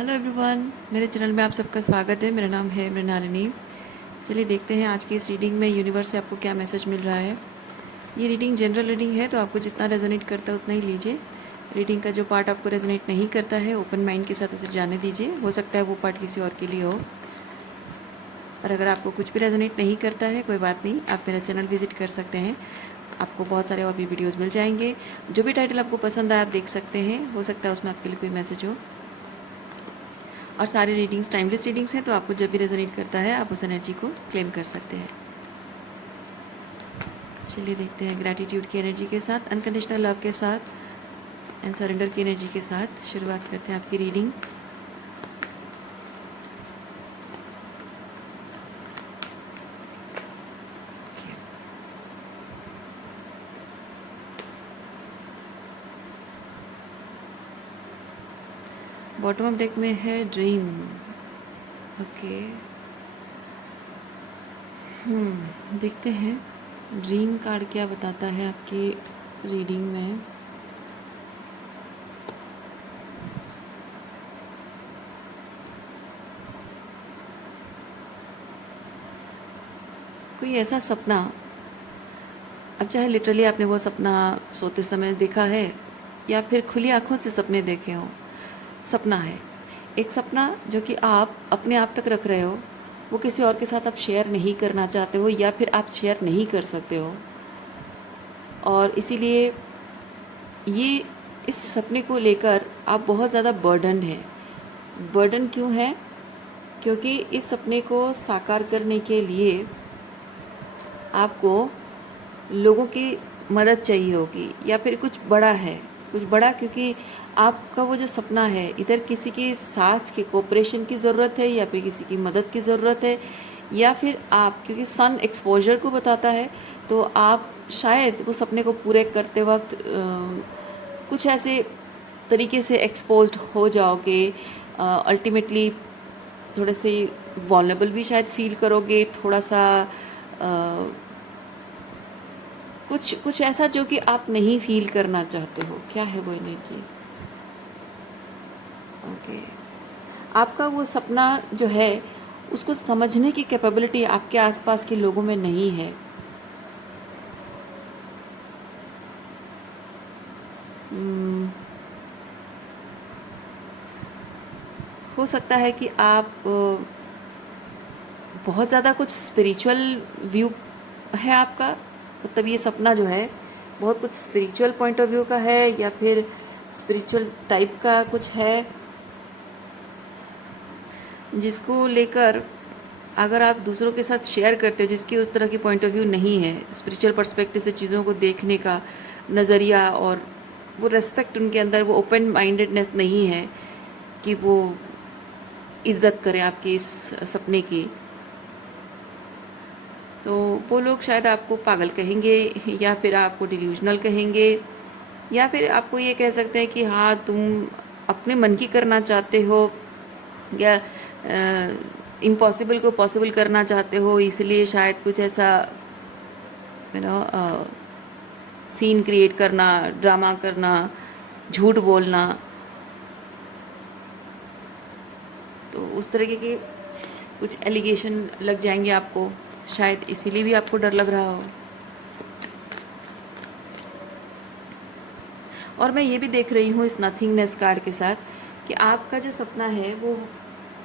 Hello everyone, मेरे channel में आप सबका स्वागत है। मेरा नाम है मृणालिनी। चलिए देखते हैं आज की इस रीडिंग में यूनिवर्स से आपको क्या मैसेज मिल रहा है। ये रीडिंग जनरल रीडिंग है, तो आपको जितना रेजोनेट करता है उतना ही लीजिए। रीडिंग का जो पार्ट आपको रेजोनेट नहीं करता है, ओपन माइंड के साथ उसे जाने दीजिए। हो सकता है वो पार्ट किसी और के लिए हो। और अगर आपको कुछ भी रेजोनेट नहीं करता है, कोई बात नहीं, आप मेरा चैनल विजिट कर सकते हैं। आपको बहुत सारे और भी वीडियोज़ मिल जाएंगे। जो भी टाइटल आपको पसंद आए आप देख सकते हैं। हो सकता है उसमें आपके लिए कोई मैसेज हो। और सारी रीडिंग्स टाइमलेस रीडिंग्स हैं, तो आपको जब भी रेजोनेट करता है आप उस एनर्जी को क्लेम कर सकते हैं। चलिए देखते हैं ग्रैटिट्यूड की एनर्जी के साथ, अनकंडीशनल लव के साथ एंड सरेंडर की एनर्जी के साथ शुरुआत करते हैं आपकी रीडिंग। बॉटम ऑफ डेक में है ड्रीम। ओके, देखते हैं ड्रीम कार्ड क्या बताता है आपकी रीडिंग में। कोई ऐसा सपना, अब चाहे लिटरली आपने वो सपना सोते समय देखा है या फिर खुली आंखों से सपने देखे हों, सपना है। एक सपना जो कि आप अपने आप तक रख रहे हो, वो किसी और के साथ आप शेयर नहीं करना चाहते हो या फिर आप शेयर नहीं कर सकते हो। और इसीलिए ये इस सपने को लेकर आप बहुत ज़्यादा बर्डन है। बर्डन क्यों है? क्योंकि इस सपने को साकार करने के लिए आपको लोगों की मदद चाहिए होगी या फिर कुछ बड़ा है, कुछ बड़ा, क्योंकि आपका वो जो सपना है, इधर किसी के साथ की कोऑपरेशन की ज़रूरत है या फिर किसी की मदद की ज़रूरत है, या फिर आप, क्योंकि सन एक्सपोजर को बताता है, तो आप शायद वो सपने को पूरे करते वक्त कुछ ऐसे तरीके से एक्सपोज्ड हो जाओगे। अल्टीमेटली थोड़े से वॉल्नरेबल भी शायद फील करोगे, थोड़ा सा कुछ कुछ ऐसा जो कि आप नहीं फील करना चाहते हो। क्या है वो एनर्जी? ओके, आपका वो सपना जो है उसको समझने की कैपेबिलिटी आपके आसपास के लोगों में नहीं है। हो सकता है कि आप बहुत ज़्यादा कुछ स्पिरिचुअल व्यू है आपका, मतलब ये सपना जो है बहुत कुछ स्पिरिचुअल पॉइंट ऑफ व्यू का है या फिर स्पिरिचुअल टाइप का कुछ है, जिसको लेकर अगर आप दूसरों के साथ शेयर करते हो, जिसकी उस तरह की पॉइंट ऑफ व्यू नहीं है, स्पिरिचुअल पर्सपेक्टिव से चीज़ों को देखने का नज़रिया और वो रेस्पेक्ट उनके अंदर, वो ओपन माइंडेडनेस नहीं है कि वो इज्जत करें आपकी इस सपने की, तो वो लोग शायद आपको पागल कहेंगे या फिर आपको डिल्यूजनल कहेंगे, या फिर आपको ये कह सकते हैं कि हाँ तुम अपने मन की करना चाहते हो या इम्पॉसिबल को पॉसिबल करना चाहते हो, इसलिए शायद कुछ ऐसा यू नो सीन क्रिएट करना, ड्रामा करना, झूठ बोलना, तो उस तरीके के कुछ एलिगेशन लग जाएंगे आपको, शायद इसीलिए भी आपको डर लग रहा हो। और मैं ये भी देख रही हूँ इस नथिंगनेस कार्ड के साथ कि आपका जो सपना है वो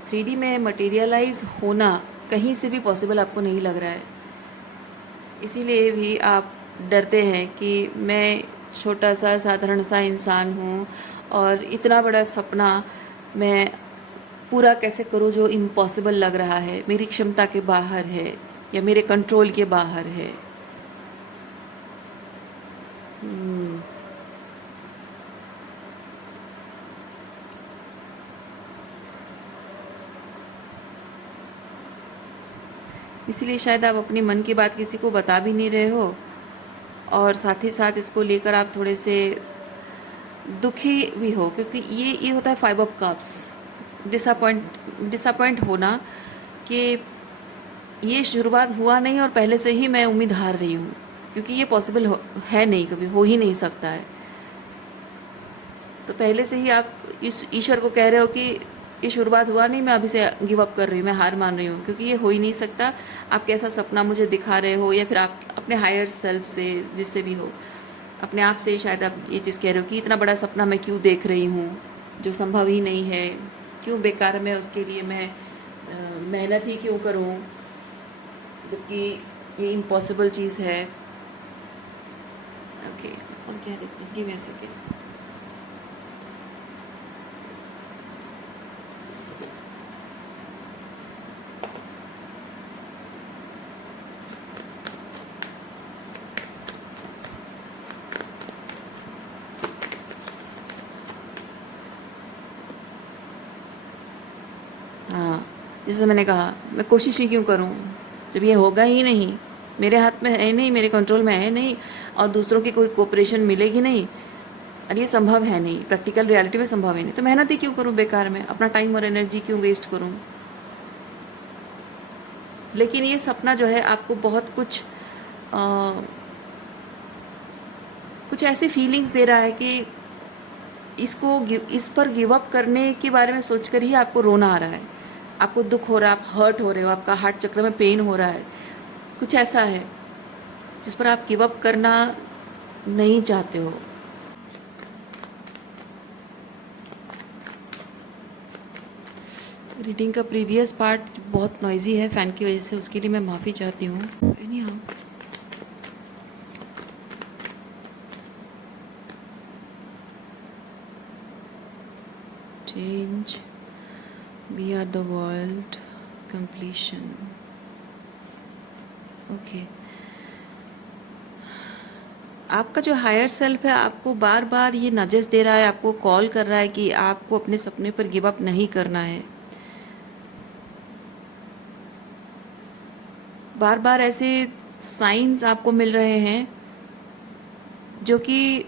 3D में मटेरियलाइज होना कहीं से भी पॉसिबल आपको नहीं लग रहा है। इसीलिए भी आप डरते हैं कि मैं छोटा सा साधारण सा इंसान हूँ और इतना बड़ा सपना मैं पूरा कैसे करूँ जो इम्पॉसिबल लग रहा है, मेरी क्षमता के बाहर है या मेरे कंट्रोल के बाहर है। इसीलिए शायद आप अपनी मन की बात किसी को बता भी नहीं रहे हो, और साथ ही साथ इसको लेकर आप थोड़े से दुखी भी हो, क्योंकि ये होता है 5 ऑफ कप्स, डिसअपॉइंट होना कि ये शुरुआत हुआ नहीं और पहले से ही मैं उम्मीद हार रही हूँ, क्योंकि ये पॉसिबल है नहीं, कभी हो ही नहीं सकता है। तो पहले से ही आप इस ईश्वर को कह रहे हो कि ये शुरुआत हुआ नहीं, मैं अभी से गिव अप कर रही हूँ, मैं हार मान रही हूँ, क्योंकि ये हो ही नहीं सकता। आप कैसा सपना मुझे दिखा रहे हो, या फिर आप अपने हायर सेल्फ से, जिससे भी हो, अपने आप से ही शायद आप ये चीज़ कह रहे हो कि इतना बड़ा सपना मैं क्यों देख रही हूँ जो संभव ही नहीं है, क्यों बेकार में उसके लिए मैं मेहनत ही क्यों करूँ, जबकि ये इम्पॉसिबल चीज़ है। ओके, और क्या देखते हैं, गिव ए सेकेंड। हाँ, जैसे मैंने कहा, मैं कोशिश ही क्यों करूँ जब ये होगा ही नहीं, मेरे हाथ में है नहीं, मेरे कंट्रोल में है नहीं, और दूसरों की कोई कोऑपरेशन मिलेगी नहीं, और ये संभव है नहीं, प्रैक्टिकल रियलिटी में संभव है नहीं, तो मेहनत ही क्यों करूँ बेकार में, अपना टाइम और एनर्जी क्यों वेस्ट करूँ। लेकिन ये सपना जो है आपको बहुत कुछ ऐसी फीलिंग्स दे रहा है कि इस पर गिव अप करने के बारे में सोचकर ही आपको रोना आ रहा है, आपको दुख हो रहा है, आप हर्ट हो रहे हो, आपका हार्ट चक्र में पेन हो रहा है, कुछ ऐसा है जिस पर आप गिव अप करना नहीं चाहते हो। रीडिंग का प्रीवियस पार्ट बहुत नॉइजी है फ़ैन की वजह से, उसके लिए मैं माफ़ी चाहती हूँ। Anyhow, change, we are the world, completion. Okay, आपका जो हायर सेल्फ है आपको बार बार ये नजेस दे रहा है, आपको कॉल कर रहा है कि आपको अपने सपने पर गिव अप नहीं करना है। बार बार ऐसे साइंस आपको मिल रहे हैं जो कि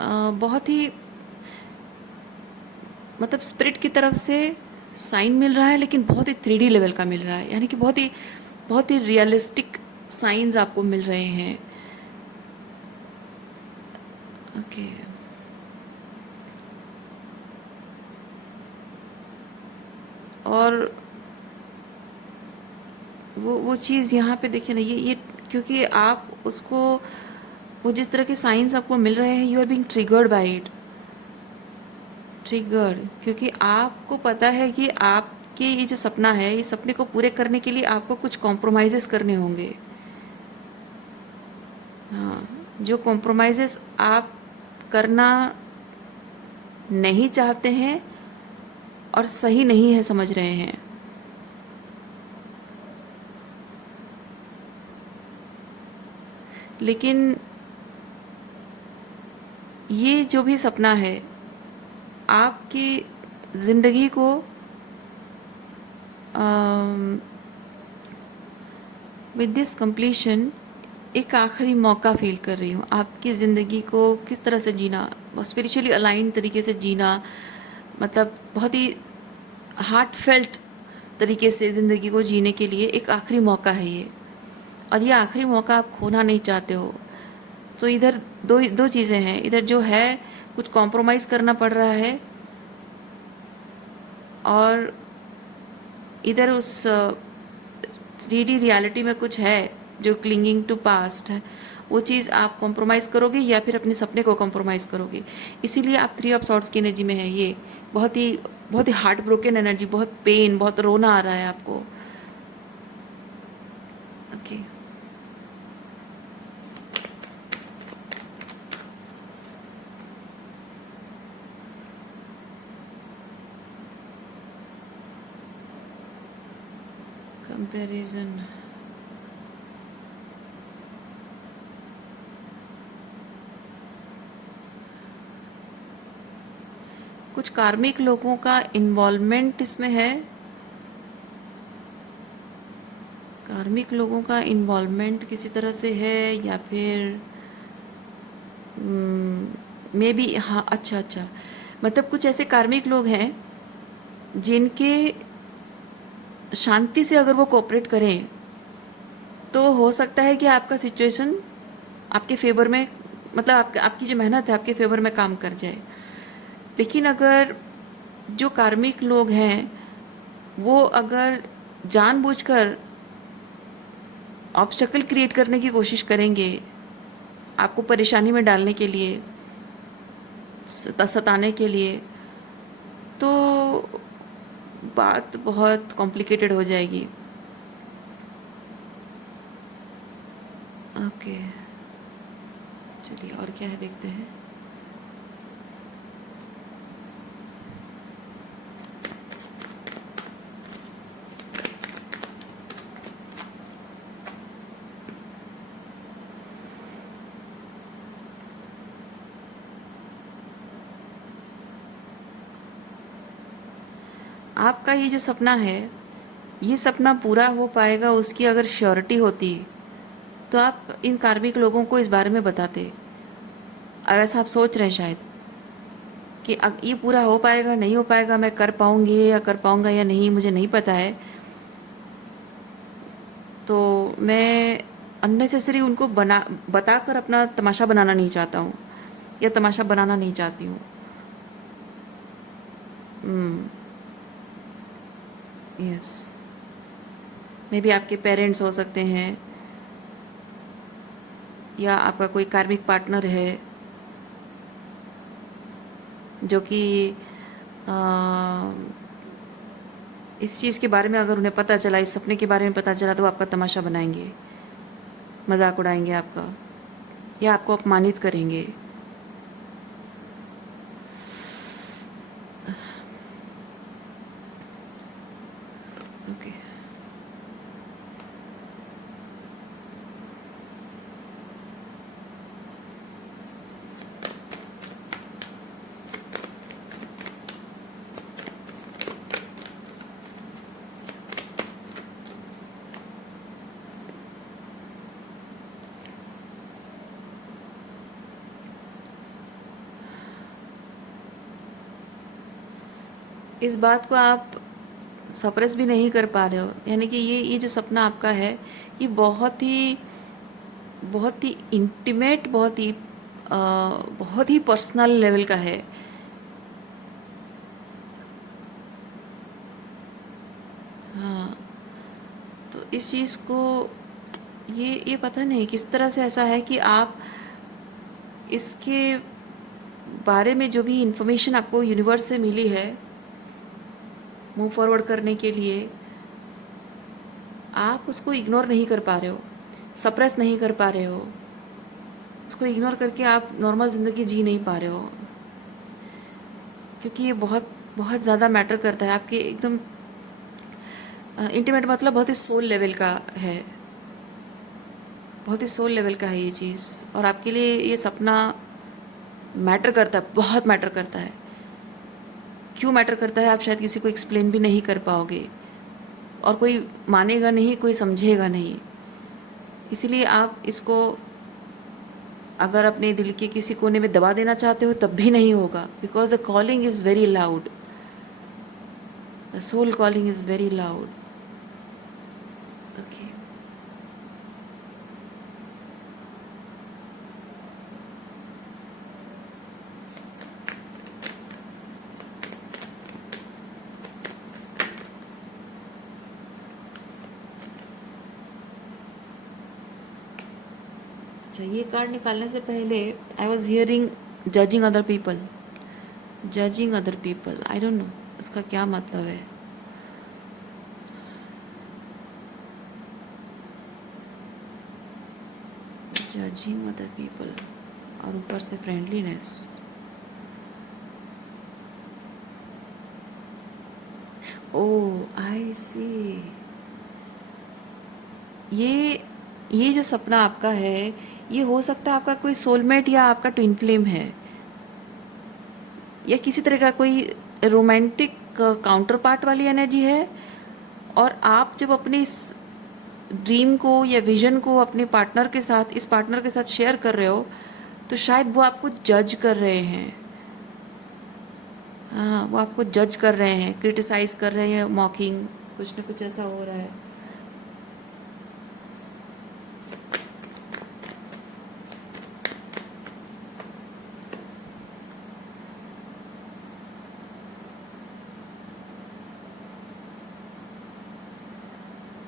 बहुत ही, मतलब स्पिरिट की तरफ से साइन मिल रहा है, लेकिन बहुत ही 3D लेवल का मिल रहा है, यानी कि बहुत ही रियलिस्टिक साइंस आपको मिल रहे हैं। ओके, और वो चीज़ यहाँ पे देखिए ना, ये क्योंकि आप उसको, वो जिस तरह के साइंस आपको मिल रहे हैं, you are being triggered by it, triggered, क्योंकि आपको पता है कि आपके ये जो सपना है, इस सपने को पूरे करने के लिए आपको कुछ कॉम्प्रोमाइज़ेस करने होंगे। हाँ, जो कॉम्प्रोमाइज़ेस आप करना नहीं चाहते हैं और सही नहीं है समझ रहे हैं। लेकिन ये जो भी सपना है आपकी ज़िंदगी को विद दिस कंप्लीशन एक आखिरी मौका फील कर रही हूँ, आपकी ज़िंदगी को किस तरह से जीना, स्पिरिचुअली अलाइन तरीके से जीना, मतलब बहुत ही हार्ट फेल्ट तरीके से ज़िंदगी को जीने के लिए एक आखिरी मौका है ये, और ये आखिरी मौका आप खोना नहीं चाहते हो। तो इधर दो चीज़ें हैं, इधर जो है कुछ कॉम्प्रोमाइज़ करना पड़ रहा है, और इधर उस 3D रियलिटी में कुछ है जो क्लिंगिंग टू पास्ट है, वो चीज़ आप कॉम्प्रोमाइज़ करोगे या फिर अपने सपने को कॉम्प्रोमाइज़ करोगे। इसीलिए आप 3 ऑफ सॉर्ट्स की एनर्जी में है, ये बहुत ही हार्ट ब्रोकन एनर्जी, बहुत पेन, बहुत रोना आ रहा है आपको। ओके, कंपैरिजन, कुछ कार्मिक लोगों का इन्वॉल्वमेंट इसमें है, कार्मिक लोगों का इन्वॉल्वमेंट किसी तरह से है, या फिर मे बी, हाँ, अच्छा, मतलब कुछ ऐसे कार्मिक लोग हैं जिनके शांति से अगर वो कोऑपरेट करें तो हो सकता है कि आपका सिचुएशन आपके फेवर में, मतलब आपकी जो मेहनत है आपके फेवर में काम कर जाए। लेकिन अगर जो कार्मिक लोग हैं वो अगर जानबूझकर ऑब्स्टकल क्रिएट करने की कोशिश करेंगे आपको परेशानी में डालने के लिए, सताने के लिए, तो बात बहुत कॉम्प्लिकेटेड हो जाएगी। ओके, चलिए और क्या है देखते हैं। आपका ये जो सपना है, ये सपना पूरा हो पाएगा उसकी अगर श्योरिटी होती तो आप इन कार्मिक लोगों को इस बारे में बताते। अब ऐसा आप सोच रहे हैं शायद कि ये पूरा हो पाएगा नहीं हो पाएगा, मैं कर पाऊंगी या कर पाऊंगा या नहीं, मुझे नहीं पता है। तो मैं अननेसेसरी उनको बताकर अपना तमाशा बनाना नहीं चाहता हूँ या तमाशा बनाना नहीं चाहती हूँ। यस, मे बी आपके पेरेंट्स हो सकते हैं या आपका कोई कार्मिक पार्टनर है जो कि इस चीज़ के बारे में अगर उन्हें पता चला, इस सपने के बारे में पता चला, तो वो आपका तमाशा बनाएंगे, मजाक उड़ाएंगे आपका या आपको अपमानित करेंगे। ओके, इस बात को आप सप्रेस भी नहीं कर पा रहे हो, यानी कि ये जो सपना आपका है ये बहुत ही इंटीमेट, बहुत ही पर्सनल लेवल का है। हाँ, तो इस चीज़ को ये पता नहीं किस तरह से ऐसा है कि आप इसके बारे में जो भी इंफॉर्मेशन आपको यूनिवर्स से मिली है मूव फॉरवर्ड करने के लिए, आप उसको इग्नोर नहीं कर पा रहे हो, सप्रेस नहीं कर पा रहे हो। उसको इग्नोर करके आप नॉर्मल ज़िंदगी जी नहीं पा रहे हो, क्योंकि ये बहुत बहुत ज़्यादा मैटर करता है आपके एकदम इंटीमेट, मतलब बहुत ही सोल लेवल का है, बहुत ही सोल लेवल का है ये चीज़। और आपके लिए ये सपना मैटर करता है, बहुत मैटर करता है। क्यों मैटर करता है आप शायद किसी को एक्सप्लेन भी नहीं कर पाओगे और कोई मानेगा नहीं, कोई समझेगा नहीं। इसीलिए आप इसको अगर अपने दिल के किसी कोने में दबा देना चाहते हो तब भी नहीं होगा, because the calling is very loud, the soul calling is very loud. Okay, अच्छा, ये कार्ड निकालने से पहले I was hearing judging other people, judging other people, I don't know उसका क्या मतलब है। जजिंग अदर पीपल और ऊपर से फ्रेंडलीनेस। ओह आई सी, ये जो सपना आपका है ये हो सकता है आपका कोई सोलमेट या आपका ट्विन फ्लेम है, या किसी तरह का कोई रोमांटिक काउंटर पार्ट वाली एनर्जी है। और आप जब अपने इस ड्रीम को या विजन को अपने पार्टनर के साथ, इस पार्टनर के साथ शेयर कर रहे हो, तो शायद वो आपको जज कर रहे हैं। हाँ, वो आपको जज कर रहे हैं, क्रिटिसाइज कर रहे हैं, मॉकिंग, कुछ ना कुछ ऐसा हो रहा है।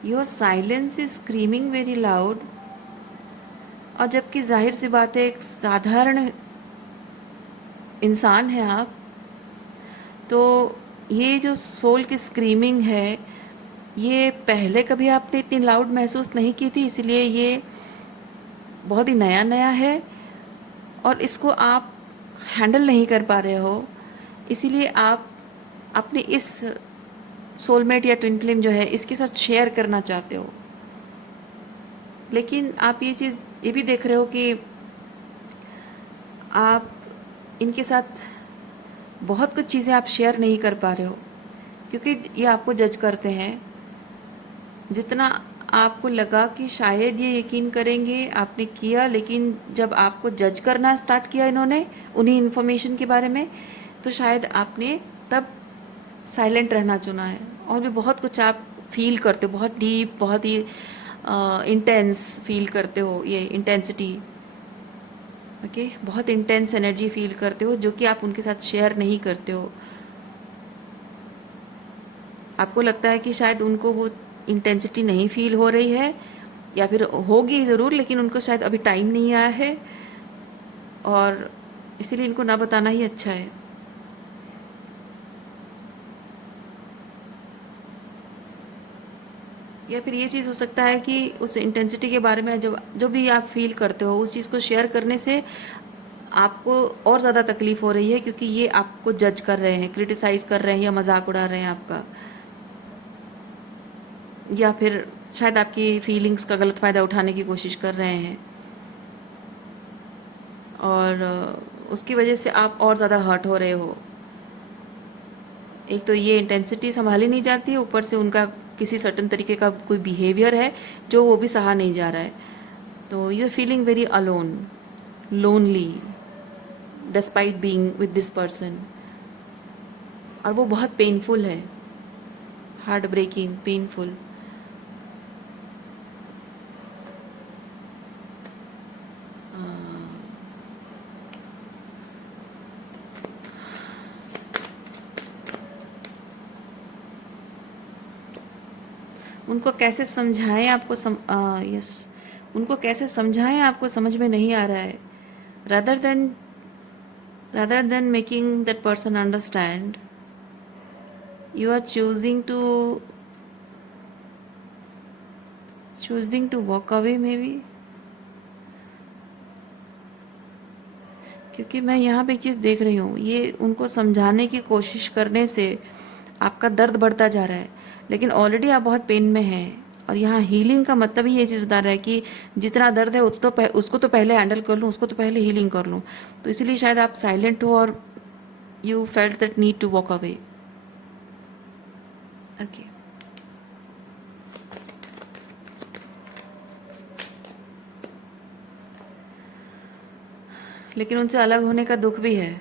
Your silence is screaming very loud. और जबकि जाहिर सी बात है, एक साधारण इंसान है आप, तो ये जो सोल की स्क्रीमिंग है, ये पहले कभी आपने इतनी लाउड महसूस नहीं की थी, इसलिए ये बहुत ही नया नया है और इसको आप हैंडल नहीं कर पा रहे हो। इसीलिए आप अपने इस सोलमेट या ट्विन फ्लेम जो है इसके साथ शेयर करना चाहते हो। लेकिन आप ये भी देख रहे हो कि आप इनके साथ बहुत कुछ चीज़ें आप शेयर नहीं कर पा रहे हो, क्योंकि ये आपको जज करते हैं। जितना आपको लगा कि शायद ये यकीन करेंगे, आपने किया, लेकिन जब आपको जज करना स्टार्ट किया इन्होंने उन्हीं इन्फॉर्मेशन के बारे में, तो शायद आपने तब साइलेंट रहना चुना है। और भी बहुत कुछ आप फील करते हो, बहुत डीप, बहुत ही इंटेंस फील करते हो, ये इंटेंसिटी, ओके, बहुत इंटेंस एनर्जी फील करते हो जो कि आप उनके साथ शेयर नहीं करते हो। आपको लगता है कि शायद उनको वो इंटेंसिटी नहीं फील हो रही है, या फिर होगी ज़रूर, लेकिन उनको शायद अभी टाइम नहीं आया है और इसीलिए इनको ना बताना ही अच्छा है। या फिर ये चीज़ हो सकता है कि उस इंटेंसिटी के बारे में जो भी आप फील करते हो, उस चीज़ को शेयर करने से आपको और ज़्यादा तकलीफ़ हो रही है, क्योंकि ये आपको जज कर रहे हैं, क्रिटिसाइज़ कर रहे हैं या मजाक उड़ा रहे हैं आपका, या फिर शायद आपकी फीलिंग्स का गलत फ़ायदा उठाने की कोशिश कर रहे हैं। और उसकी वजह से आप और ज़्यादा हर्ट हो रहे हो। एक तो ये इंटेंसिटी संभाली नहीं जाती है, ऊपर से उनका किसी सर्टन तरीके का कोई बिहेवियर है जो वो भी सहा नहीं जा रहा है। तो you are feeling very alone, lonely, despite being with this person. और वो बहुत पेनफुल है, हार्ट ब्रेकिंग, पेनफुल। उनको कैसे समझाएं आपको यस, उनको कैसे समझाएं आपको समझ में नहीं आ रहा है। rather than rather than making that person understand, you are choosing to walk away maybe। क्योंकि मैं यहाँ पे एक चीज़ देख रही हूँ, ये उनको समझाने की कोशिश करने से आपका दर्द बढ़ता जा रहा है, लेकिन ऑलरेडी आप बहुत पेन में हैं। और यहाँ हीलिंग का मतलब ही ये चीज़ बता रहा है कि जितना दर्द है उसको तो पहले हैंडल कर लूँ, उसको तो पहले हीलिंग कर लूँ। तो इसीलिए शायद आप साइलेंट हो और you felt that need to walk away. Okay, लेकिन उनसे अलग होने का दुख भी है,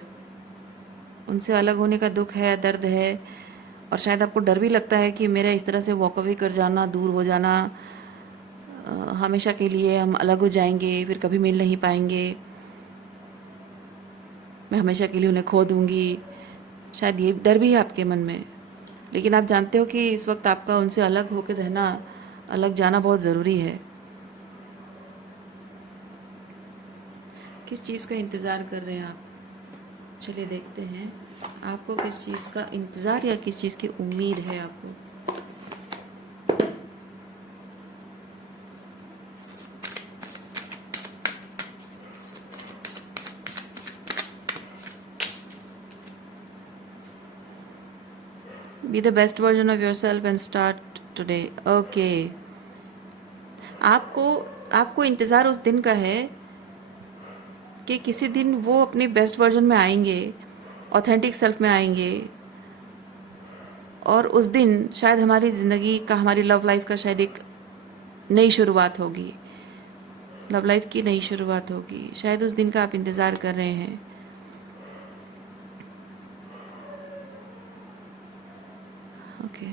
उनसे अलग होने का दुख है, दर्द है। और शायद आपको डर भी लगता है कि मेरा इस तरह से वॉक अवे कर जाना, दूर हो जाना, हमेशा के लिए हम अलग हो जाएंगे, फिर कभी मिल नहीं पाएंगे, मैं हमेशा के लिए उन्हें खो दूंगी। शायद ये डर भी है आपके मन में। लेकिन आप जानते हो कि इस वक्त आपका उनसे अलग होकर रहना, अलग जाना बहुत ज़रूरी है। किस चीज़ का इंतज़ार कर रहे हैं आप? चलिए देखते हैं आपको किस चीज़ का इंतज़ार या किस चीज़ की उम्मीद है आपको। Be the best version of your self and start today. Okay, आपको इंतज़ार उस दिन का है कि किसी दिन वो अपने बेस्ट वर्जन में आएंगे, ऑथेंटिक सेल्फ में आएंगे, और उस दिन शायद हमारी ज़िंदगी का, हमारी लव लाइफ का शायद एक नई शुरुआत होगी, लव लाइफ की नई शुरुआत होगी। शायद उस दिन का आप इंतज़ार कर रहे हैं। ओके,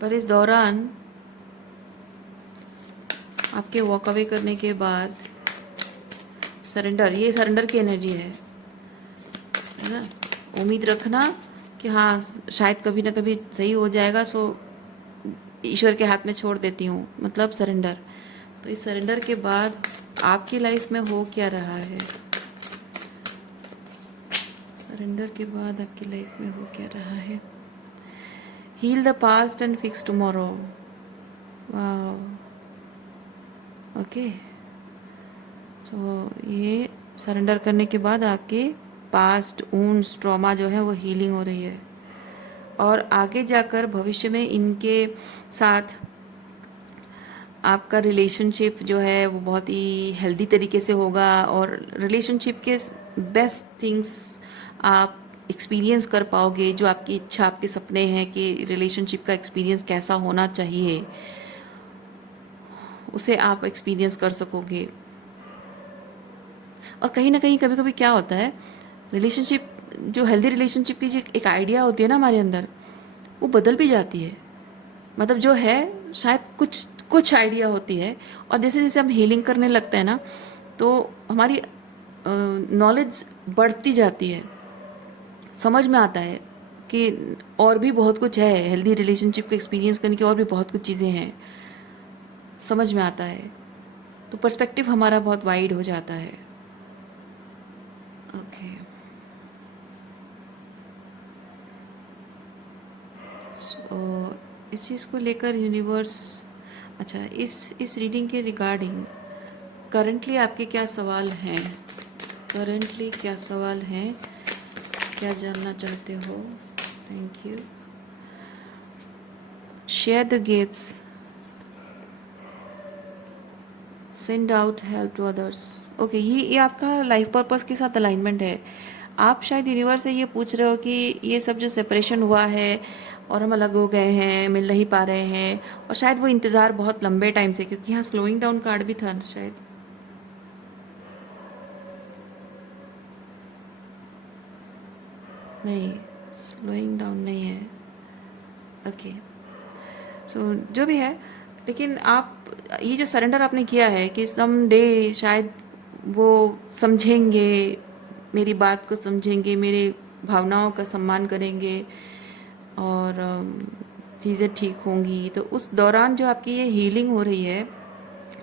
पर इस दौरान आपके वॉक अवे करने के बाद सरेंडर, ये सरेंडर की एनर्जी है ना। उम्मीद रखना कि हाँ शायद कभी ना कभी सही हो जाएगा, सो ईश्वर के हाथ में छोड़ देती हूँ, मतलब सरेंडर। तो इस सरेंडर के बाद आपकी लाइफ में हो क्या रहा है? सरेंडर के बाद आपकी लाइफ में हो क्या रहा है? Heal the past and fix tomorrow. वाह, ओके। सो ये सरेंडर करने के बाद आपके पास्ट वुंड्स ट्रॉमा जो है वो हीलिंग हो रही है, और आगे जाकर भविष्य में इनके साथ आपका रिलेशनशिप जो है वो बहुत ही हेल्दी तरीके से होगा, और रिलेशनशिप के बेस्ट थिंग्स आप एक्सपीरियंस कर पाओगे, जो आपकी इच्छा, आपके सपने हैं कि रिलेशनशिप का एक्सपीरियंस कैसा होना चाहिए, उसे आप एक्सपीरियंस कर सकोगे। और कहीं ना कहीं कभी कभी क्या होता है, रिलेशनशिप, जो हेल्दी रिलेशनशिप की जो एक आइडिया होती है ना हमारे अंदर, वो बदल भी जाती है। मतलब जो है शायद कुछ कुछ आइडिया होती है, और जैसे जैसे हम हीलिंग करने लगते हैं ना, तो हमारी नॉलेज बढ़ती जाती है, समझ में आता है कि और भी बहुत कुछ है, हेल्दी रिलेशनशिप को एक्सपीरियंस करने की और भी बहुत कुछ चीज़ें हैं, समझ में आता है। तो पर्सपेक्टिव हमारा बहुत वाइड हो जाता है। ओके, सो इस चीज़ को लेकर यूनिवर्स, अच्छा इस रीडिंग के रिगार्डिंग करंटली आपके क्या सवाल हैं? करंटली क्या सवाल हैं, क्या जानना चाहते हो? Thank you. Share the gifts, send out help to others. Okay, ये आपका लाइफ पर्पस के साथ अलाइनमेंट है। आप शायद यूनिवर्स से ये पूछ रहे हो कि ये सब जो सेपरेशन हुआ है और हम अलग हो गए हैं, मिल नहीं पा रहे हैं, और शायद वो इंतज़ार बहुत लंबे टाइम से, क्योंकि यहाँ स्लोइंग डाउन कार्ड भी था शायद। नहीं, स्लोइंग डाउन नहीं है। ओके, सो जो भी है, लेकिन आप ये जो सरेंडर आपने किया है कि सम डे शायद वो समझेंगे, मेरी बात को समझेंगे, मेरे भावनाओं का सम्मान करेंगे, और चीज़ें ठीक होंगी। तो उस दौरान जो आपकी ये हीलिंग हो रही है,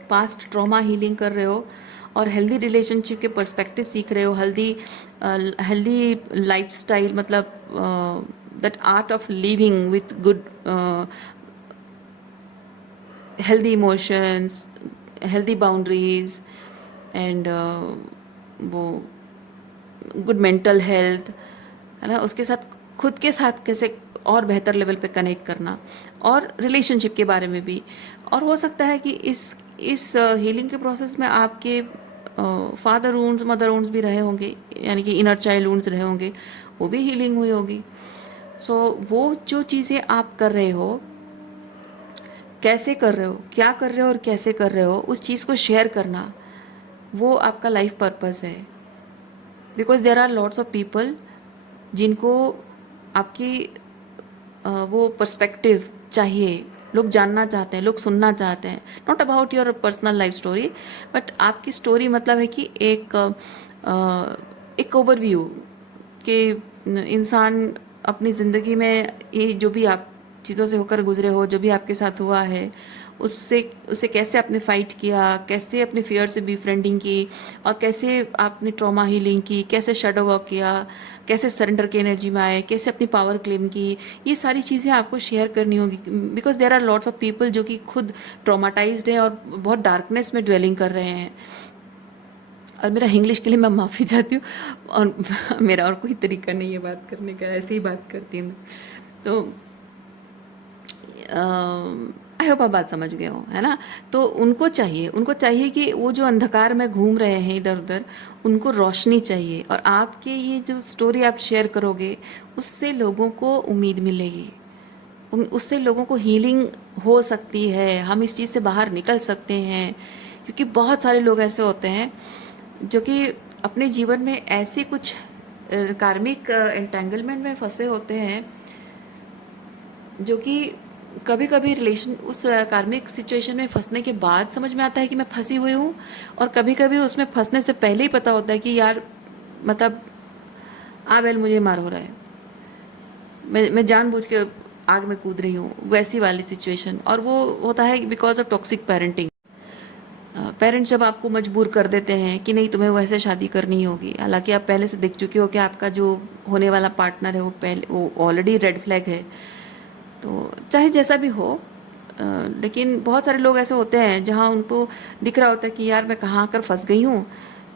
पास्ट ट्रॉमा हीलिंग कर रहे हो, और हेल्दी रिलेशनशिप के पर्सपेक्टिव सीख रहे हो, हेल्दी लाइफस्टाइल, मतलब that art of living with good healthy emotions, healthy boundaries, and वो गुड मेंटल हेल्थ, है ना, उसके साथ खुद के साथ कैसे और बेहतर लेवल पे कनेक्ट करना, और रिलेशनशिप के बारे में भी। और हो सकता है कि इस हीलिंग के प्रोसेस में आपके फादर वुंड्स, मदर वुंड्स भी रहे होंगे, यानी कि इनर चाइल्ड वुंड्स रहे होंगे, वो भी हीलिंग हुई होगी। सो वो जो चीज़ें आप कर रहे हो, कैसे कर रहे हो, क्या कर रहे हो और कैसे कर रहे हो, उस चीज़ को शेयर करना, वो आपका लाइफ पर्पस है। Because there are lots of people जिनको आपकी वो पर्सपेक्टिव चाहिए, लोग जानना चाहते हैं, लोग सुनना चाहते हैं। Not about your personal life story, but आपकी स्टोरी मतलब है कि एक ओवरव्यू कि इंसान अपनी ज़िंदगी में ये जो भी आप चीज़ों से होकर गुजरे हो, जो भी आपके साथ हुआ है, उससे उसे कैसे आपने फाइट किया, कैसे अपने फियर से बीफ्रेंडिंग की, और कैसे आपने ट्रॉमा हीलिंग की, कैसे शैडो वर्क किया, कैसे सरेंडर की एनर्जी में आए, कैसे अपनी पावर क्लेम की। ये सारी चीज़ें आपको शेयर करनी होगी, because there are lots of people जो कि खुद ट्रॉमाटाइज्ड हैं और बहुत डार्कनेस में ड्वेलिंग कर रहे हैं। और मेरा इंग्लिश के लिए मैं माफ़ी चाहती हूँ, और मेरा और कोई तरीका नहीं है बात करने का, ऐसे ही बात करती हूँ। तो आई होप आप बात समझ गए हो, है ना। तो उनको चाहिए कि वो जो अंधकार में घूम रहे हैं इधर उधर, उनको रोशनी चाहिए, और आपके ये जो स्टोरी आप शेयर करोगे, उससे लोगों को उम्मीद मिलेगी, उससे लोगों को हीलिंग हो सकती है, हम इस चीज़ से बाहर निकल सकते हैं। क्योंकि बहुत सारे लोग ऐसे होते हैं जो कि अपने जीवन में ऐसे कुछ कार्मिक एंटेंगलमेंट में फंसे होते हैं, जो कि कभी कभी रिलेशन उस कार्मिक सिचुएशन में फंसने के बाद समझ में आता है कि मैं फंसी हुई हूँ, और कभी कभी उसमें फंसने से पहले ही पता होता है कि यार, मतलब आबेल मुझे मार हो रहा है। मैं जानबूझ के आग में कूद रही हूँ, वैसी वाली सिचुएशन। और वो होता है because of toxic parenting. Parents जब आपको मजबूर कर देते हैं कि नहीं तुम्हें वैसे शादी करनी होगी, हालांकि आप पहले से देख चुके हो कि आपका जो होने वाला पार्टनर है वो ऑलरेडी रेड फ्लैग है। तो चाहे जैसा भी हो, लेकिन बहुत सारे लोग ऐसे होते हैं जहाँ उनको दिख रहा होता है कि यार मैं कहाँ आकर फंस गई हूँ,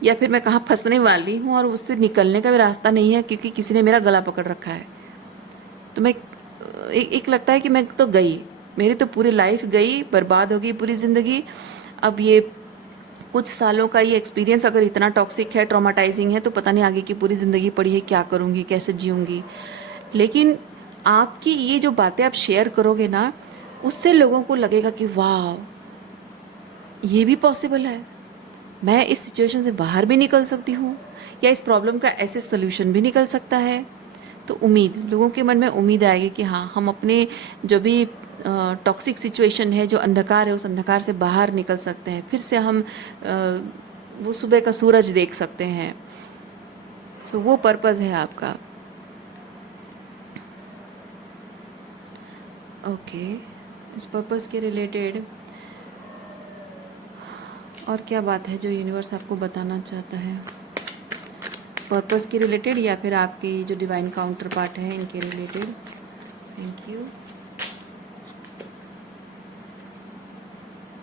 या फिर मैं कहाँ फंसने वाली हूँ और उससे निकलने का भी रास्ता नहीं है क्योंकि किसी ने मेरा गला पकड़ रखा है। तो मैं एक लगता है कि मैं तो गई, मेरी तो पूरी लाइफ गई, बर्बाद हो गई पूरी ज़िंदगी। अब ये कुछ सालों का ये एक्सपीरियंस अगर इतना टॉक्सिक है, ट्रॉमाटाइजिंग है, तो पता नहीं आगे की पूरी ज़िंदगी पड़ी है क्या करूँगी, कैसे जीऊँगी। लेकिन आपकी ये जो बातें आप शेयर करोगे ना, उससे लोगों को लगेगा कि वाह, ये भी पॉसिबल है, मैं इस सिचुएशन से बाहर भी निकल सकती हूँ, या इस प्रॉब्लम का ऐसे सोल्यूशन भी निकल सकता है। तो उम्मीद, लोगों के मन में उम्मीद आएगी कि हाँ, हम अपने जो भी टॉक्सिक सिचुएशन है, जो अंधकार है, उस अंधकार से बाहर निकल सकते हैं, फिर से हम वो सुबह का सूरज देख सकते हैं। सो वो पर्पज़ है आपका। ओके, इस पर्पज़ के रिलेटेड और क्या बात है जो यूनिवर्स आपको बताना चाहता है, पर्पज़ के रिलेटेड या फिर आपकी जो डिवाइन काउंटर पार्ट है इनके related. Thank you.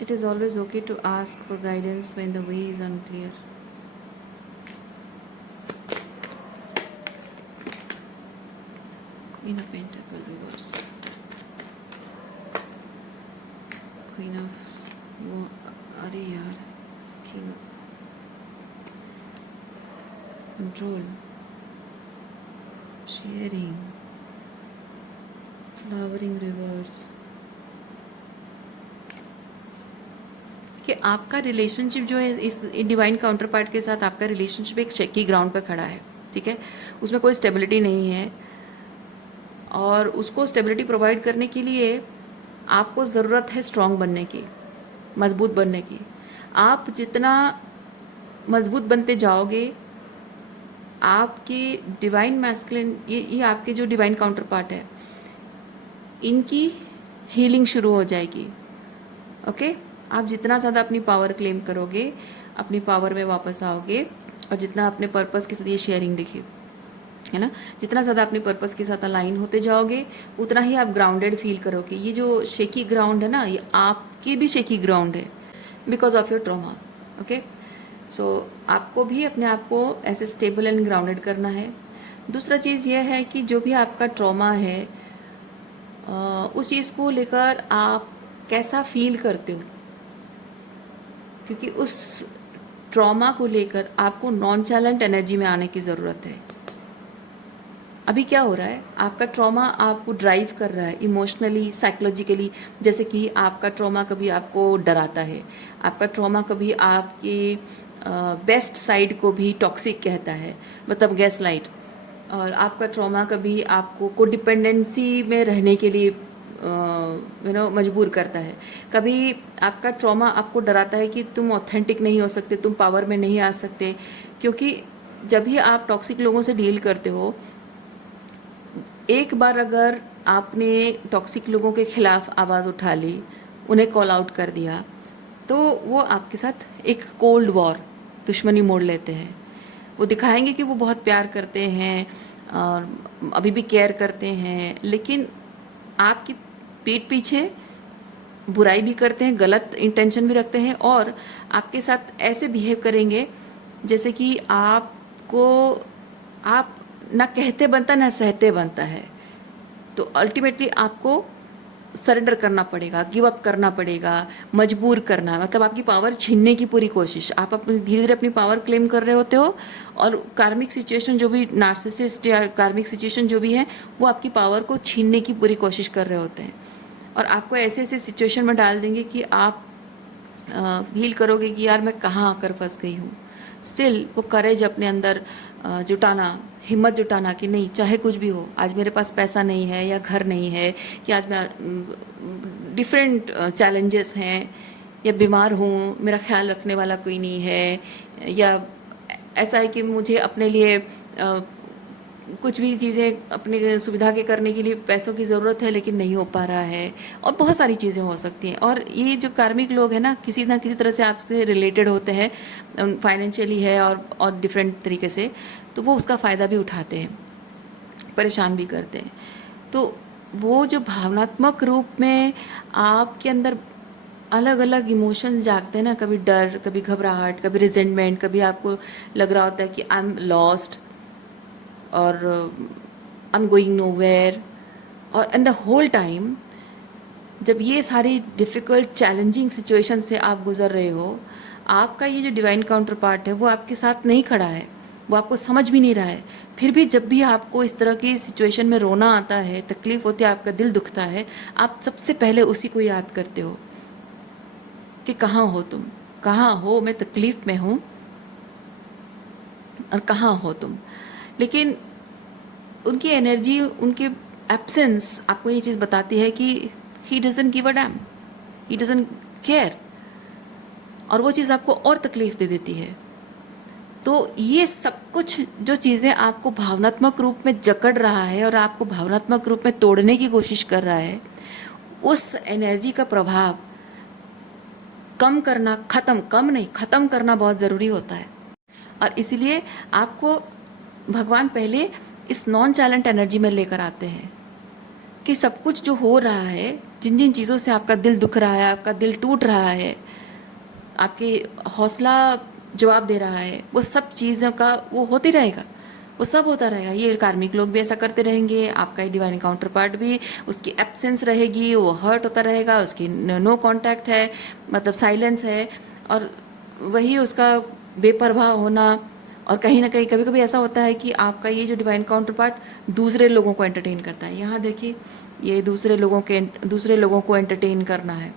It is always okay to ask for guidance when the way is unclear. Queen of Pentacle reverse. Queen of वो अरे यार, King of Control, Sharing, Flowering reverse. कि आपका relationship जो है इस डिवाइन काउंटर पार्ट के साथ, आपका रिलेशनशिप एक शेकी ग्राउंड पर खड़ा है, ठीक है। उसमें कोई स्टेबिलिटी नहीं है, और उसको स्टेबिलिटी प्रोवाइड करने के लिए आपको ज़रूरत है स्ट्रांग बनने की, मजबूत बनने की। आप जितना मजबूत बनते जाओगे, आपके डिवाइन मैस्कुलिन, ये आपके जो डिवाइन काउंटर पार्ट है, इनकी हीलिंग शुरू हो जाएगी। ओके, आप जितना ज़्यादा अपनी पावर क्लेम करोगे, अपनी पावर में वापस आओगे, और जितना अपने पर्पस के साथ, ये शेयरिंग देखिए है ना, जितना ज़्यादा अपने पर्पस के साथ अलाइन होते जाओगे, उतना ही आप ग्राउंडेड फील करोगे। ये जो शेकी ग्राउंड है ना, ये आपकी भी शेकी ग्राउंड है because of your trauma. Okay, so आपको भी अपने आप को ऐसे स्टेबल एंड ग्राउंडेड करना है। दूसरा चीज़ यह है कि जो भी आपका ट्रॉमा है, उस चीज़ को लेकर आप कैसा फील करते हो, क्योंकि उस ट्रॉमा को लेकर आपको नॉन चैलेंट एनर्जी में आने की ज़रूरत है। अभी क्या हो रहा है, आपका ट्रॉमा आपको ड्राइव कर रहा है इमोशनली, साइकोलॉजिकली। जैसे कि आपका ट्रॉमा कभी आपको डराता है, आपका ट्रॉमा कभी आपके बेस्ट साइड को भी टॉक्सिक कहता है, मतलब गैस लाइट। और आपका ट्रॉमा कभी आपको कोडिपेंडेंसी में रहने के लिए मजबूर करता है। कभी आपका ट्रॉमा आपको डराता है कि तुम ऑथेंटिक नहीं हो सकते, तुम पावर में नहीं आ सकते, क्योंकि जब भी आप टॉक्सिक लोगों से डील करते हो, एक बार अगर आपने टॉक्सिक लोगों के खिलाफ आवाज़ उठा ली, उन्हें कॉल आउट कर दिया, तो वो आपके साथ एक कोल्ड वॉर, दुश्मनी मोड़ लेते हैं। वो दिखाएंगे कि वो बहुत प्यार करते हैं और अभी भी केयर करते हैं, लेकिन आपकी पीठ पीछे बुराई भी करते हैं, गलत इंटेंशन भी रखते हैं, और आपके साथ ऐसे बिहेव करेंगे जैसे कि आपको, आप ना कहते बनता ना सहते बनता है। तो अल्टीमेटली आपको सरेंडर करना पड़ेगा, गिव अप करना पड़ेगा, मजबूर करना, मतलब आपकी पावर छीनने की पूरी कोशिश। आप अपनी धीरे धीरे अपनी पावर क्लेम कर रहे होते हो, और कार्मिक सिचुएशन जो भी, नार्सिसिस्ट या कार्मिक सिचुएशन जो भी है, वो आपकी पावर को छीनने की पूरी कोशिश कर रहे होते हैं, और आपको ऐसे ऐसे सिचुएशन में डाल देंगे कि आप फील करोगे कि यार मैं कहाँ आकर फंस गई हूँ। स्टिल वो करेज अपने अंदर जुटाना, हिम्मत जुटाना कि नहीं, चाहे कुछ भी हो, आज मेरे पास पैसा नहीं है या घर नहीं है, कि आज मैं डिफरेंट चैलेंजेस हैं, या बीमार हूँ, मेरा ख्याल रखने वाला कोई नहीं है, या ऐसा है कि मुझे अपने लिए कुछ भी चीज़ें अपने सुविधा के करने के लिए पैसों की ज़रूरत है लेकिन नहीं हो पा रहा है, और बहुत सारी चीज़ें हो सकती हैं। और ये जो कार्मिक लोग हैं ना किसी तरह से आपसे रिलेटेड होते हैं, फाइनेंशियली है और डिफरेंट तरीके से, तो वो उसका फ़ायदा भी उठाते हैं, परेशान भी करते हैं। तो वो जो भावनात्मक रूप में आपके अंदर अलग अलग इमोशंस जागते हैं ना, कभी डर, कभी घबराहट, कभी रिजेंटमेंट, कभी आपको लग रहा होता है कि आई एम लॉस्ट और आई एम गोइंग नोवेयर, और एंड द होल टाइम जब ये सारी डिफ़िकल्ट चैलेंजिंग सिचुएशन से आप गुज़र रहे हो, आपका ये जो डिवाइन काउंटर पार्ट है वो आपके साथ नहीं खड़ा है, वो आपको समझ भी नहीं रहा है। फिर भी जब भी आपको इस तरह की सिचुएशन में रोना आता है, तकलीफ़ होती है, आपका दिल दुखता है, आप सबसे पहले उसी को याद करते हो कि कहाँ हो तुम, कहाँ हो, मैं तकलीफ़ में हूँ और कहाँ हो तुम। लेकिन उनकी एनर्जी, उनके एब्सेंस आपको ये चीज़ बताती है कि he doesn't give a dam, he doesn't care, और वो चीज़ आपको और तकलीफ दे देती है। तो ये सब कुछ जो चीज़ें आपको भावनात्मक रूप में जकड़ रहा है और आपको भावनात्मक रूप में तोड़ने की कोशिश कर रहा है, उस एनर्जी का प्रभाव कम करना, कम नहीं, ख़त्म करना बहुत ज़रूरी होता है। और इसीलिए आपको भगवान पहले इस नॉन चैलेंट एनर्जी में लेकर आते हैं कि सब कुछ जो हो रहा है, जिन जिन चीज़ों से आपका दिल दुख रहा है, आपका दिल टूट रहा है, आपके हौसला जवाब दे रहा है, वो सब चीज़ों का वो होते रहेगा, वो सब होता रहेगा। ये कार्मिक लोग भी ऐसा करते रहेंगे, आपका डिवाइन काउंटर पार्ट भी, उसकी एब्सेंस रहेगी, वो हर्ट होता रहेगा, उसकी नो कांटेक्ट है, मतलब साइलेंस है, और वही उसका बेपरवाह होना। और कहीं ना कहीं कभी कभी ऐसा होता है कि आपका ये जो डिवाइन काउंटर पार्ट दूसरे लोगों को एंटरटेन करता है। यहाँ देखिए, ये दूसरे लोगों को एंटरटेन करना है।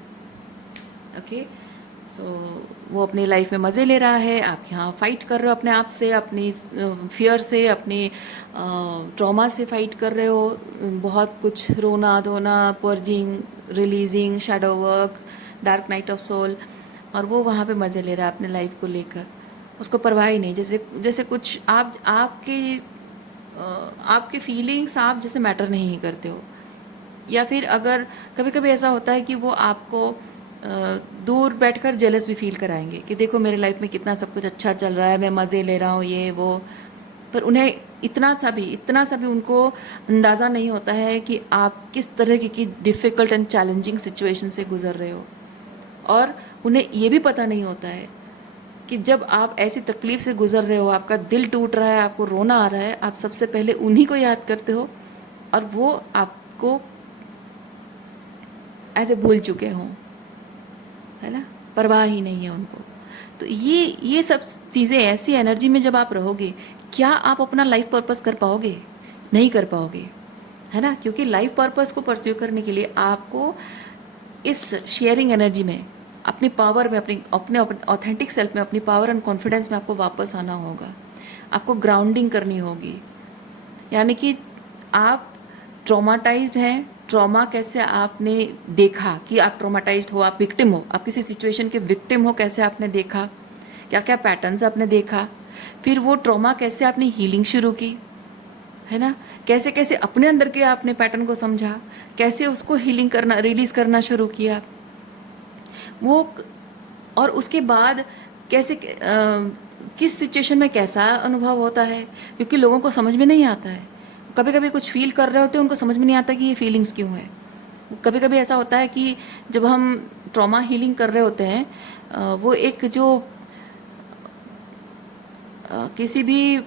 ओके, सो वो अपनी लाइफ में मज़े ले रहा है, आप यहाँ फाइट कर रहे हो अपने आप से, अपनी फियर से, अपनी ट्रॉमा से फाइट कर रहे हो। बहुत कुछ रोना धोना, purging, releasing, shadow work, dark night of soul, और वो वहाँ पे मज़े ले रहा है अपने लाइफ को लेकर, उसको परवाह ही नहीं। जैसे जैसे कुछ आपके फीलिंग्स आप जैसे मैटर नहीं करते हो। या फिर अगर कभी कभी ऐसा होता है कि वो आपको दूर बैठकर जेलस भी फील कराएंगे कि देखो मेरे लाइफ में कितना सब कुछ अच्छा चल रहा है, मैं मज़े ले रहा हूँ, ये वो। पर उन्हें इतना सा भी उनको अंदाज़ा नहीं होता है कि आप किस तरह की डिफ़िकल्ट एंड चैलेंजिंग सिचुएशन से गुज़र रहे हो। और उन्हें ये भी पता नहीं होता है कि जब आप ऐसी तकलीफ से गुज़र रहे हो, आपका दिल टूट रहा है, आपको रोना आ रहा है, आप सबसे पहले उन्हीं को याद करते हो, और वो आपको ऐसे भूल चुके हों, है ना, परवाह ही नहीं है उनको। तो ये सब चीज़ें ऐसी एनर्जी में जब आप रहोगे, क्या आप अपना लाइफ पर्पस कर पाओगे? नहीं कर पाओगे, है ना, क्योंकि लाइफ पर्पस को परस्यू करने के लिए आपको इस शेयरिंग एनर्जी में, अपनी पावर में, अपने ऑथेंटिक सेल्फ में, अपनी पावर एंड कॉन्फिडेंस में आपको वापस आना होगा। आपको ग्राउंडिंग करनी होगी, यानी कि आप ट्रॉमाटाइज्ड हैं, ट्रॉमा कैसे आपने देखा कि आप ट्रॉमाटाइज्ड हो, आप विक्टिम हो, आप किसी सिचुएशन के विक्टिम हो, कैसे आपने देखा, क्या क्या पैटर्न्स आपने देखा, फिर वो ट्रॉमा कैसे आपने हीलिंग शुरू की, है ना, कैसे कैसे अपने अंदर के आपने पैटर्न को समझा, कैसे उसको हीलिंग करना, रिलीज करना शुरू किया वो, और उसके बाद कैसे किस सिचुएशन में कैसा अनुभव होता है, क्योंकि लोगों को समझ में नहीं आता है। कभी कभी कुछ फील कर रहे होते हैं, उनको समझ में नहीं आता कि ये फीलिंग्स क्यों है। कभी कभी ऐसा होता है कि जब हम ट्रॉमा हीलिंग कर रहे होते हैं, वो एक जो किसी भी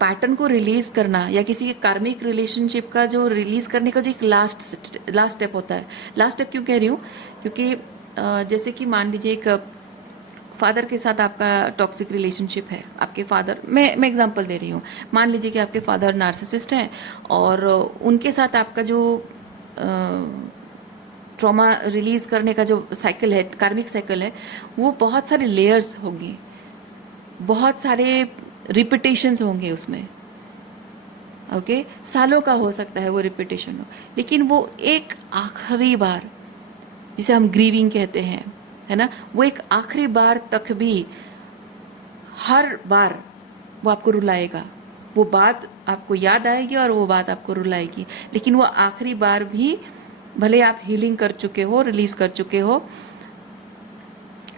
पैटर्न को रिलीज करना, या किसी कार्मिक रिलेशनशिप का जो रिलीज करने का जो एक लास्ट स्टेप होता है। लास्ट स्टेप क्यों कह रही हूँ, क्योंकि जैसे कि मान लीजिए एक फादर के साथ आपका टॉक्सिक रिलेशनशिप है। आपके फादर, मैं एग्जांपल दे रही हूँ, मान लीजिए कि आपके फादर नार्सिसिस्ट हैं, और उनके साथ आपका जो ट्रॉमा रिलीज करने का जो साइकिल है, कार्मिक साइकिल है, वो बहुत सारे लेयर्स होंगी, बहुत सारे रिपीटेशंस होंगे उसमें। ओके, सालों का हो सकता है वो रिपीटेशन हो, लेकिन वो एक आखिरी बार, जिसे हम ग्रीविंग कहते हैं, है ना, वो एक आखिरी बार तक भी हर बार वो आपको रुलाएगा, वो बात आपको याद आएगी और वो बात आपको रुलाएगी, लेकिन वो आखिरी बार भी, भले आप हीलिंग कर चुके हो, रिलीज कर चुके हो,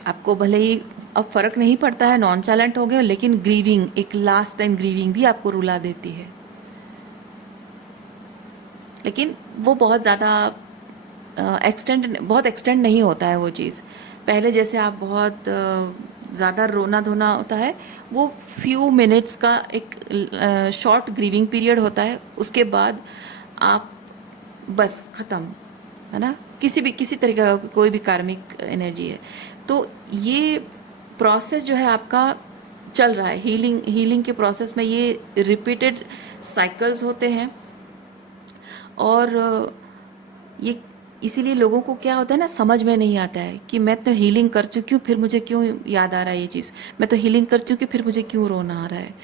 आपको भले ही अब फर्क नहीं पड़ता है, नॉन चालेंट हो गए हो, लेकिन ग्रीविंग, एक लास्ट टाइम ग्रीविंग भी आपको रुला देती है। लेकिन वो बहुत ज़्यादा बहुत एक्सटेंड नहीं होता है वो चीज़। पहले जैसे आप बहुत ज़्यादा रोना धोना होता है, वो फ्यू मिनट्स का एक शॉर्ट ग्रीविंग पीरियड होता है, उसके बाद आप बस ख़त्म, है ना। किसी तरीके का कोई भी कार्मिक एनर्जी है, तो ये प्रोसेस जो है आपका चल रहा है। हीलिंग के प्रोसेस में ये रिपीटेड साइकिल्स होते हैं, और ये इसीलिए लोगों को क्या होता है ना, समझ में नहीं आता है कि मैं तो हीलिंग कर चुकी हूँ, फिर मुझे क्यों याद आ रहा है ये चीज़। मैं तो हीलिंग कर चुकी हूँ, फिर मुझे क्यों रोना आ रहा है।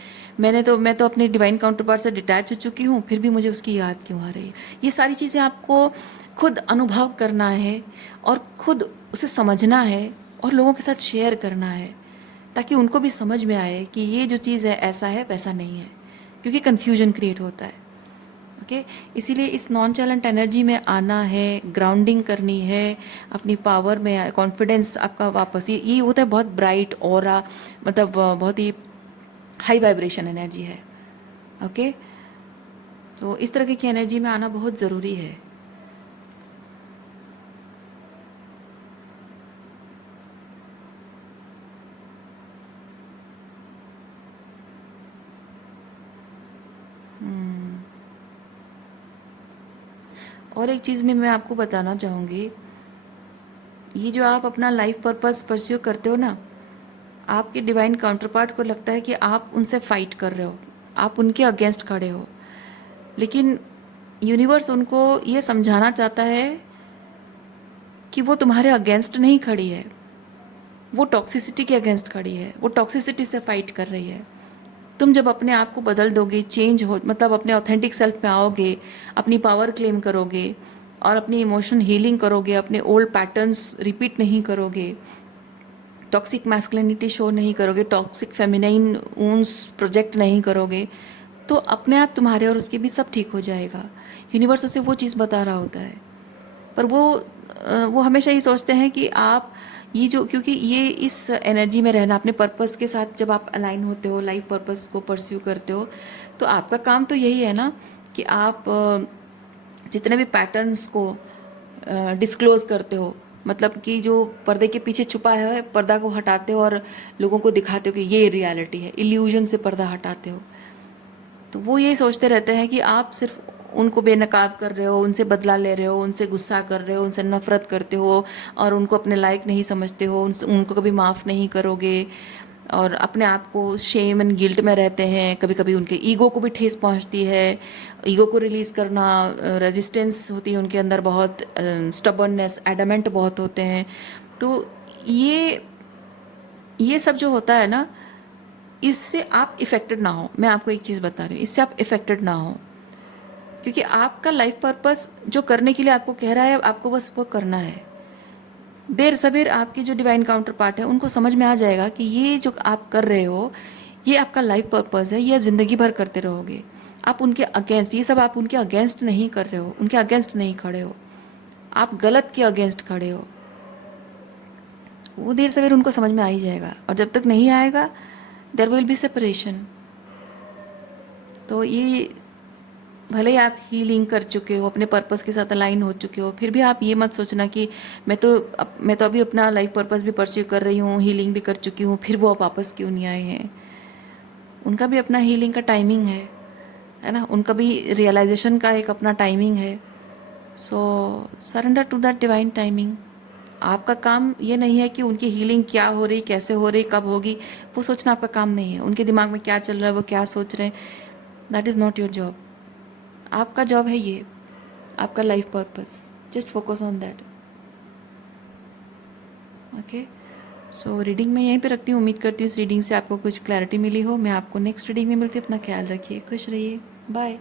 मैं तो अपने डिवाइन काउंटर पार्ट से डिटैच हो चुकी हूँ, फिर भी मुझे उसकी याद क्यों आ रही है। ये सारी चीज़ें आपको खुद अनुभव करना है, और खुद उसे समझना है, और लोगों के साथ शेयर करना है, ताकि उनको भी समझ में आए कि ये जो चीज़ है ऐसा है, वैसा नहीं है, क्योंकि कन्फ्यूजन क्रिएट होता है। ओके, इसीलिए इस नॉन चैलेंट एनर्जी में आना है, ग्राउंडिंग करनी है, अपनी पावर में कॉन्फिडेंस आपका वापस, ये होता है बहुत ब्राइट ऑरा, मतलब बहुत ही हाई वाइब्रेशन एनर्जी है। ओके, तो इस तरह की एनर्जी में आना बहुत ज़रूरी है। और एक चीज़ में मैं आपको बताना चाहूँगी, ये जो आप अपना लाइफ पर्पस परस्यू करते हो ना, आपके डिवाइन काउंटर पार्ट को लगता है कि आप उनसे फाइट कर रहे हो, आप उनके अगेंस्ट खड़े हो, लेकिन यूनिवर्स उनको ये समझाना चाहता है कि वो तुम्हारे अगेंस्ट नहीं खड़ी है, वो टॉक्सिसिटी के अगेंस्ट खड़ी है, वो टॉक्सिसिटी से फाइट कर रही है। तुम जब अपने आप को बदल दोगे, चेंज हो, मतलब अपने ऑथेंटिक सेल्फ में आओगे, अपनी पावर क्लेम करोगे, और अपनी इमोशन हीलिंग करोगे, अपने ओल्ड पैटर्न्स रिपीट नहीं करोगे, टॉक्सिक मैस्कुलिनिटी शो नहीं करोगे, टॉक्सिक फेमिनाइन ऊन्स प्रोजेक्ट नहीं करोगे, तो अपने आप तुम्हारे और उसके भी सब ठीक हो जाएगा। यूनिवर्स उसे वो चीज़ बता रहा होता है, पर वो हमेशा ये सोचते हैं कि आप ये जो, क्योंकि ये इस एनर्जी में रहना, अपने पर्पस के साथ जब आप अलाइन होते हो, लाइफ पर्पस को परस्यू करते हो, तो आपका काम तो यही है ना कि आप जितने भी पैटर्न्स को डिस्क्लोज करते हो, मतलब कि जो पर्दे के पीछे छुपा है, पर्दा को हटाते हो और लोगों को दिखाते हो कि ये रियलिटी है, इल्यूजन से पर्दा हटाते हो। तो वो ये सोचते रहते हैं कि आप सिर्फ उनको बेनकाब कर रहे हो, उनसे बदला ले रहे हो, उनसे गुस्सा कर रहे हो, उनसे नफरत करते हो, और उनको अपने लायक नहीं समझते हो, उनको कभी माफ़ नहीं करोगे, और अपने आप को शेम एंड गिल्ट में रहते हैं। कभी कभी उनके ईगो को भी ठेस पहुंचती है, ईगो को रिलीज करना, रेजिस्टेंस होती है उनके अंदर, बहुत स्टबर्ननेस, एडमेंट बहुत होते हैं। तो ये ये सब जो होता है ना, इससे आप इफ़ेक्टेड ना हो। मैं आपको एक चीज़ बता रही हूँ, इससे आप इफ़ेक्टेड ना हो, क्योंकि आपका लाइफ पर्पस जो करने के लिए आपको कह रहा है, आपको बस वो करना है। देर सबेर आपकी जो डिवाइन काउंटर पार्ट है, उनको समझ में आ जाएगा कि ये जो आप कर रहे हो, ये आपका लाइफ पर्पस है, ये आप ज़िंदगी भर करते रहोगे। आप उनके अगेंस्ट, ये सब आप उनके अगेंस्ट नहीं कर रहे हो, उनके अगेंस्ट नहीं खड़े हो, आप गलत के अगेंस्ट खड़े हो। वो देर सवेर उनको समझ में आ ही जाएगा, और जब तक नहीं आएगा, देर विल बी सेपरेशन। तो ये, भले ही आप हीलिंग कर चुके हो, अपने पर्पस के साथ अलाइन हो चुके हो, फिर भी आप ये मत सोचना कि मैं तो अभी अपना लाइफ पर्पस भी परस्यू कर रही हूँ, हीलिंग भी कर चुकी हूँ, फिर वो आप वापस क्यों नहीं आए हैं। उनका भी अपना हीलिंग का टाइमिंग है ना, उनका भी रियलाइजेशन का एक अपना टाइमिंग है। So surrender to that divine timing. आपका काम ये नहीं है कि उनकी हीलिंग क्या हो रही, कैसे हो रही, कब होगी, वो सोचना आपका काम नहीं है। उनके दिमाग में क्या चल रहा है, वो क्या सोच रहे हैं, that is not your job. आपका जॉब है ये, आपका life purpose, just focus on that. Okay, so reading मैं यहीं पे रखती हूँ। उम्मीद करती हूँ इस रीडिंग से आपको कुछ क्लैरिटी मिली हो। मैं आपको नेक्स्ट रीडिंग में मिलती हूँ। अपना ख्याल रखिए, खुश रहिए, बाय।